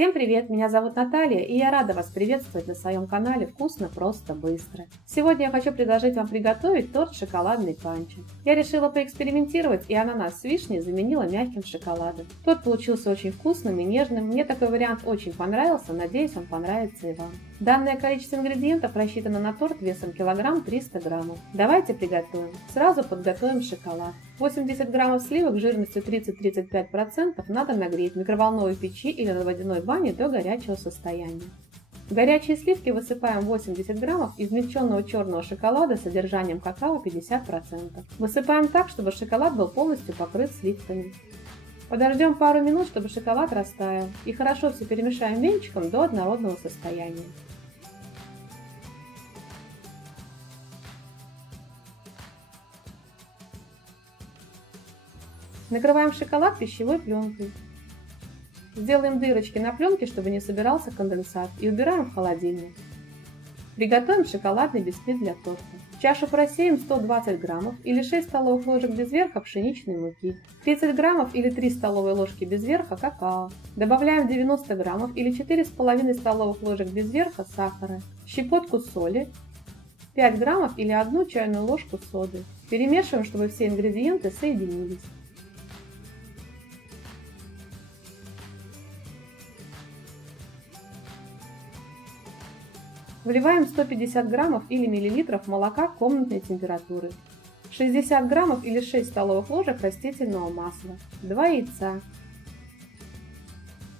Всем привет, меня зовут Наталья, и я рада вас приветствовать на своем канале «Вкусно, просто, быстро». Сегодня я хочу предложить вам приготовить торт «Шоколадный панчо». Я решила поэкспериментировать, и ананас с вишней заменила мягким шоколадом. Торт получился очень вкусным и нежным, мне такой вариант очень понравился, надеюсь, он понравится и вам. Данное количество ингредиентов рассчитано на торт весом килограмм 300 граммов. Давайте приготовим. Сразу подготовим шоколад. 80 граммов сливок жирностью 30-35% надо нагреть в микроволновой печи или на водяной бане до горячего состояния. В горячие сливки высыпаем 80 граммов измельченного черного шоколада с содержанием какао 50%. Высыпаем так, чтобы шоколад был полностью покрыт сливками. Подождем пару минут, чтобы шоколад растаял, и хорошо все перемешаем венчиком до однородного состояния. Накрываем шоколад пищевой пленкой. Сделаем дырочки на пленке, чтобы не собирался конденсат, и убираем в холодильник. Приготовим шоколадный бисквит для торта. В чашу просеем 120 граммов или 6 столовых ложек без верха пшеничной муки, 30 граммов или 3 столовые ложки без верха какао. Добавляем 90 граммов или 4,5 столовых ложек без верха сахара, щепотку соли, 5 граммов или 1 чайную ложку соды. Перемешиваем, чтобы все ингредиенты соединились. Вливаем 150 граммов или миллилитров молока комнатной температуры, 60 граммов или 6 столовых ложек растительного масла, 2 яйца.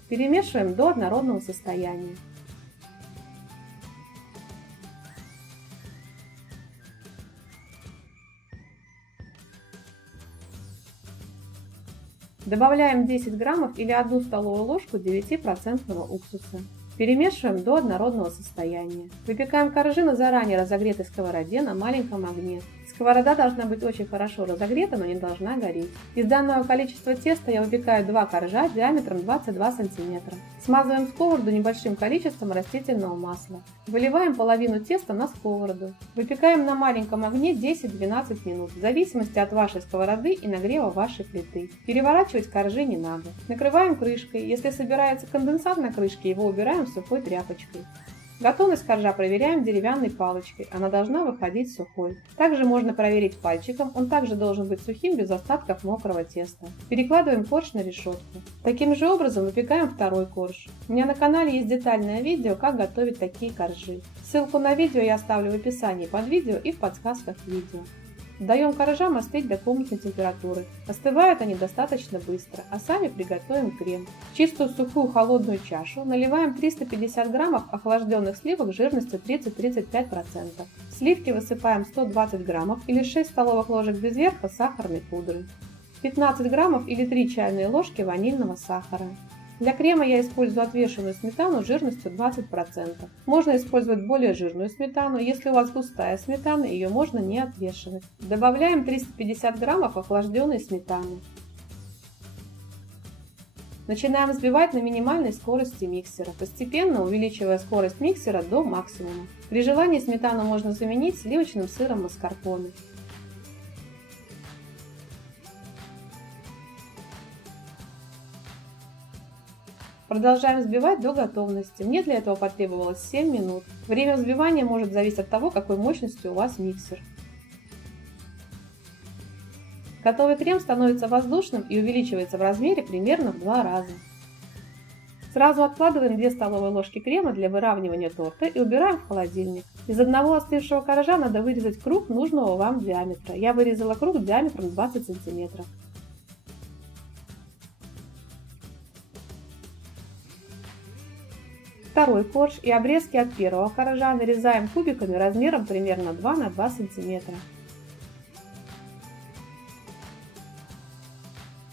Перемешиваем до однородного состояния. Добавляем 10 граммов или 1 столовую ложку 9% уксуса. Перемешиваем до однородного состояния. Выпекаем коржи на заранее разогретой сковороде на маленьком огне. Сковорода должна быть очень хорошо разогрета, но не должна гореть. Из данного количества теста я выпекаю 2 коржа диаметром 22 см. Смазываем сковороду небольшим количеством растительного масла. Выливаем половину теста на сковороду. Выпекаем на маленьком огне 10-12 минут, в зависимости от вашей сковороды и нагрева вашей плиты. Переворачивать коржи не надо. Накрываем крышкой. Если собирается конденсат на крышке, его убираем сухой тряпочкой. Готовность коржа проверяем деревянной палочкой, она должна выходить сухой. Также можно проверить пальчиком, он также должен быть сухим, без остатков мокрого теста. Перекладываем корж на решетку. Таким же образом выпекаем второй корж. У меня на канале есть детальное видео, как готовить такие коржи. Ссылку на видео я оставлю в описании под видео и в подсказках к видео. Даем коржам остыть до комнатной температуры. Остывают они достаточно быстро, а сами приготовим крем. В чистую сухую холодную чашу наливаем 350 граммов охлажденных сливок жирностью 30-35%. В сливки высыпаем 120 граммов или 6 столовых ложек без верха сахарной пудры, 15 граммов или 3 чайные ложки ванильного сахара. Для крема я использую отвешенную сметану жирностью 20%. Можно использовать более жирную сметану, если у вас густая сметана, ее можно не отвешивать. Добавляем 350 граммов охлажденной сметаны. Начинаем взбивать на минимальной скорости миксера, постепенно увеличивая скорость миксера до максимума. При желании сметану можно заменить сливочным сыром маскарпоне. Продолжаем взбивать до готовности. Мне для этого потребовалось 7 минут. Время взбивания может зависеть от того, какой мощности у вас миксер. Готовый крем становится воздушным и увеличивается в размере примерно в 2 раза. Сразу откладываем 2 столовые ложки крема для выравнивания торта и убираем в холодильник. Из одного остывшего коржа надо вырезать круг нужного вам диаметра. Я вырезала круг диаметром 20 см. Второй корж и обрезки от первого коржа нарезаем кубиками размером примерно 2 на 2 см.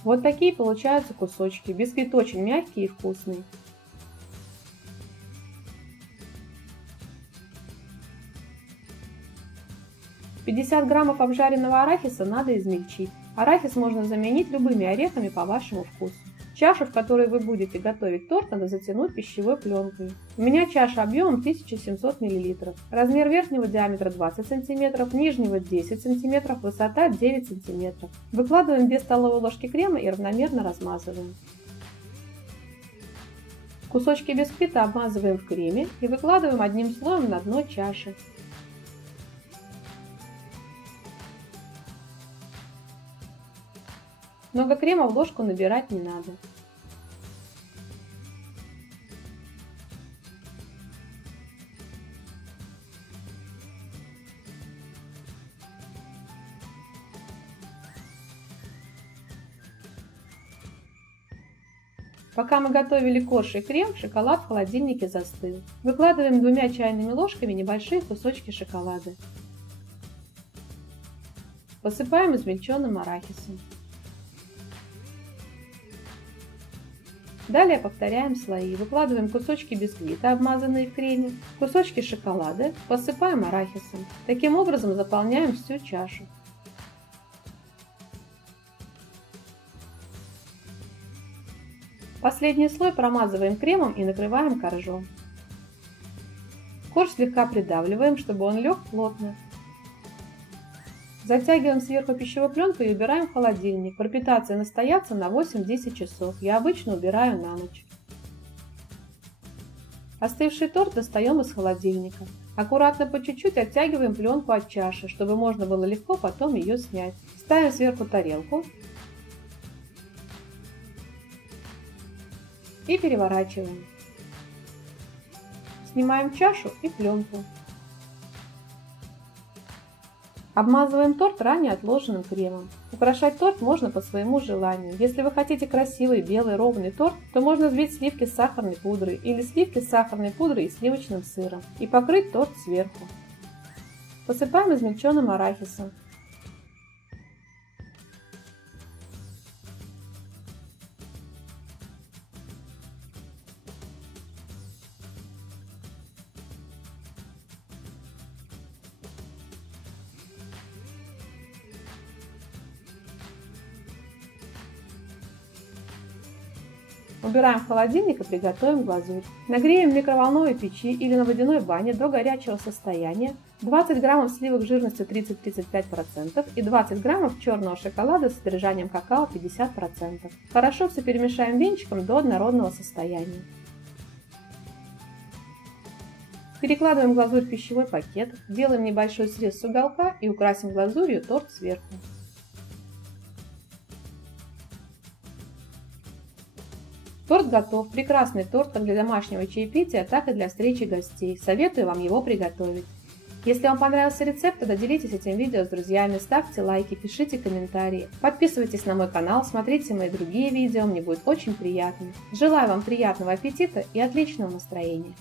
Вот такие получаются кусочки. Бисквит очень мягкий и вкусный. – 50 граммов обжаренного арахиса надо измельчить. Арахис можно заменить любыми орехами по вашему вкусу. Чашу, в которой вы будете готовить торт, надо затянуть пищевой пленкой. У меня чаша объемом 1700 мл. Размер верхнего диаметра 20 см, нижнего 10 см, высота 9 см. Выкладываем 2 столовые ложки крема и равномерно размазываем. Кусочки бисквита обмазываем в креме и выкладываем одним слоем на дно чаши. Много крема в ложку набирать не надо. Пока мы готовили корж и крем, шоколад в холодильнике застыл. Выкладываем 2 чайными ложками небольшие кусочки шоколада. Посыпаем измельченным арахисом. Далее повторяем слои. Выкладываем кусочки бисквита, обмазанные в креме, кусочки шоколада, посыпаем арахисом. Таким образом заполняем всю чашу. Последний слой промазываем кремом и накрываем коржом. Корж слегка придавливаем, чтобы он лег плотно. Затягиваем сверху пищевой пленкой и убираем в холодильник. Пропитаться и настояться на 8-10 часов. Я обычно убираю на ночь. Остывший торт достаем из холодильника. Аккуратно по чуть-чуть оттягиваем пленку от чаши, чтобы можно было легко потом ее снять. Ставим сверху тарелку и переворачиваем. Снимаем чашу и пленку. Обмазываем торт ранее отложенным кремом. Украшать торт можно по своему желанию. Если вы хотите красивый, белый, ровный торт, то можно взбить сливки с сахарной пудрой или сливки с сахарной пудрой и сливочным сыром и покрыть торт сверху. Посыпаем измельченным арахисом. Убираем в холодильник и приготовим глазурь. Нагреем в микроволновой печи или на водяной бане до горячего состояния 20 граммов сливок жирностью 30-35% и 20 граммов черного шоколада с содержанием какао 50%. Хорошо все перемешаем венчиком до однородного состояния. Перекладываем глазурь в пищевой пакет, делаем небольшой срез с уголка и украсим глазурью торт сверху. Торт готов. Прекрасный торт как для домашнего чаепития, так и для встречи гостей. Советую вам его приготовить. Если вам понравился рецепт, то делитесь этим видео с друзьями, ставьте лайки, пишите комментарии. Подписывайтесь на мой канал, смотрите мои другие видео, мне будет очень приятно. Желаю вам приятного аппетита и отличного настроения.